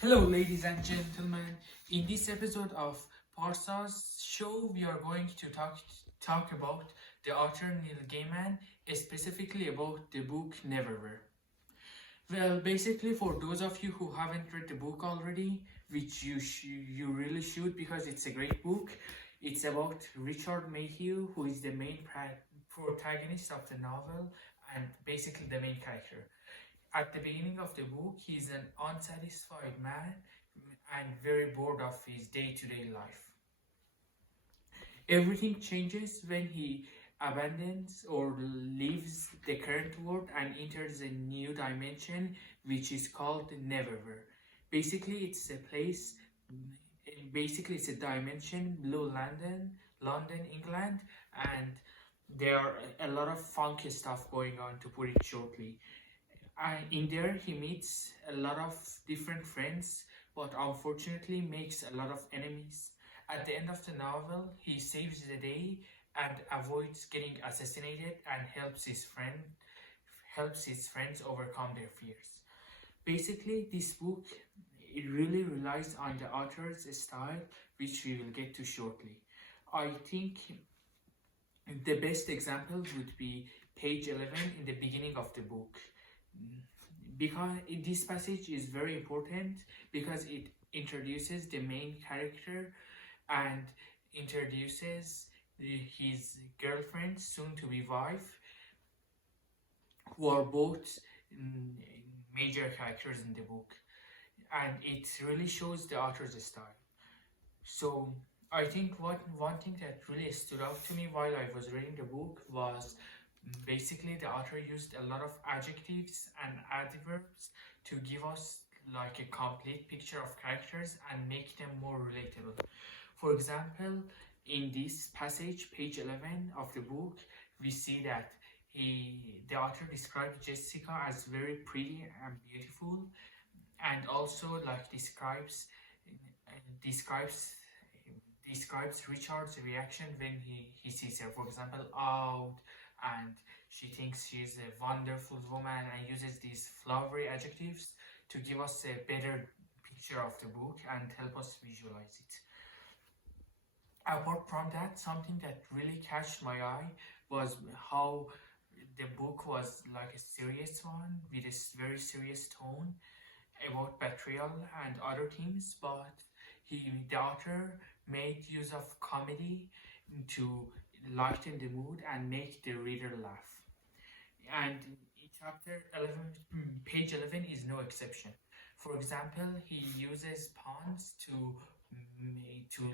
Hello, ladies and gentlemen. In this episode of Parsa's show, we are going to talk about the author Neil Gaiman, specifically about the book Neverwhere. Well, basically, for those of you who haven't read the book already, which you really should because it's a great book. It's about Richard Mayhew, who is the main protagonist of the novel and basically the main character. At the beginning of the book, he's an unsatisfied man and very bored of his day to day life. Everything changes when he abandons or leaves the current world and enters a new dimension which is called Neverwhere. Basically, it's a place, basically, it's a dimension below London, England, and there are a lot of funky stuff going on, to put it shortly. In there, he meets a lot of different friends, but unfortunately makes a lot of enemies. At the end of the novel, he saves the day and avoids getting assassinated and helps his friends overcome their fears. Basically, this book it really relies on the author's style, which we will get to shortly. I think the best example would be page 11 in the beginning of the book, because this passage is very important because it introduces the main character and introduces his girlfriend, soon to be wife, who are both major characters in the book, and it really shows the author's style. So I think one thing that really stood out to me while I was reading the book was basically the author used a lot of adjectives and adverbs to give us like a complete picture of characters and make them more relatable. For example, in this passage, page 11 of the book, we see that the author described Jessica as very pretty and beautiful, and also like describes describes Richard's reaction when he sees her. For example, out, and she thinks she's a wonderful woman and uses these flowery adjectives to give us a better picture of the book and help us visualize it. Apart from that, something that really catched my eye was how the book was like a serious one with a very serious tone about betrayal and other themes, but the author made use of comedy to lighten the mood and make the reader laugh. And chapter 11, page 11 is no exception. For example, he uses puns to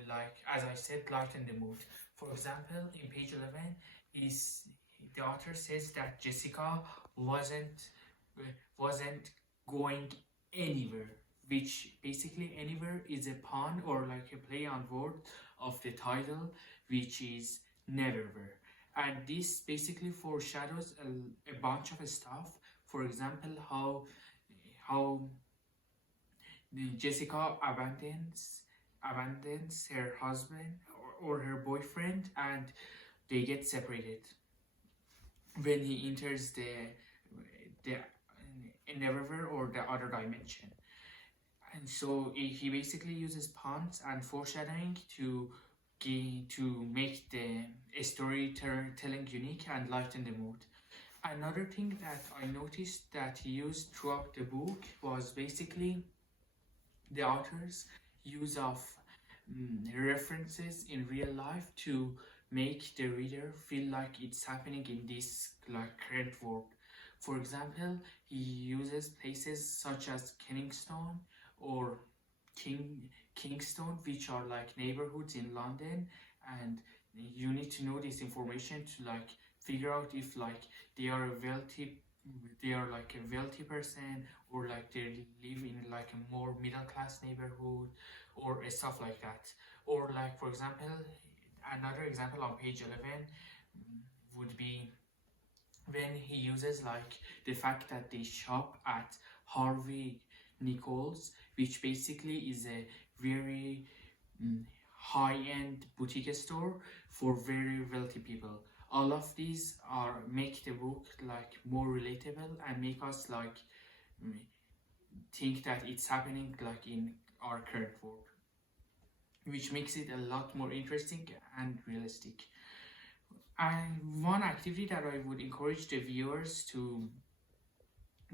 like, as I said, lighten the mood. For example, in page 11, the author says that Jessica wasn't going anywhere, which basically anywhere is a pun or like a play on word of the title, which is Neverwhere. And this basically foreshadows a bunch of stuff. For example, how Jessica abandons her husband or her boyfriend, and they get separated when he enters the Neverwhere or the other dimension. And so he basically uses puns and foreshadowing to make the storytelling unique and lighten the mood. Another thing that I noticed that he used throughout the book was basically the author's use of references in real life to make the reader feel like it's happening in this like current world. For example, he uses places such as Kenningstone or Kingston, which are like neighborhoods in London, and you need to know this information to like figure out if like they are they are like a wealthy person, or like they live in like a more middle class neighborhood, or stuff like that. Or like, for example, another example on page 11 would be when he uses like the fact that they shop at Harvey Nichols, which basically is a very high-end boutique store for very wealthy people. All of these are make the book like more relatable and make us like think that it's happening like in our current world, which makes it a lot more interesting and realistic. And one activity that I would encourage the viewers to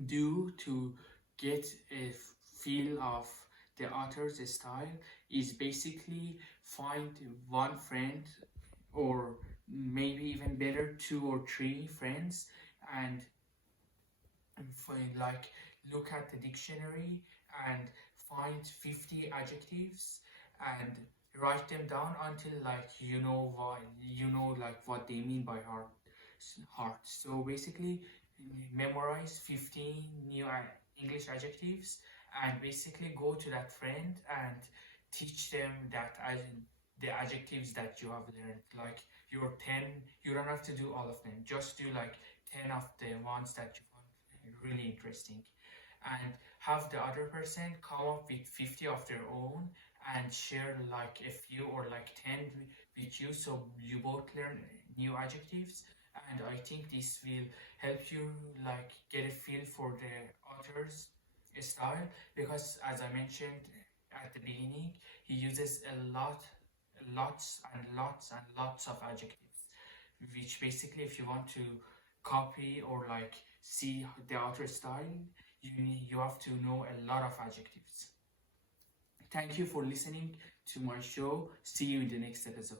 do to get a feel of the author's style is basically find one friend, or maybe even better 2 or 3 friends, and find, like, look at the dictionary and find 50 adjectives and write them down until like you know why, like what they mean by heart. So basically memorize 15 new English adjectives and basically go to that friend and teach them that the adjectives that you have learned, like your 10. You don't have to do all of them, just do like 10 of the ones that you find really interesting, and have the other person come up with 50 of their own and share like a few or like 10 with you, so you both learn new adjectives. And I think this will help you like get a feel for the author's style, because as I mentioned at the beginning, he uses lots and lots and lots of adjectives, which basically if you want to copy or like see the author's style, you have to know a lot of adjectives. Thank you for listening to my show. See you in the next episode.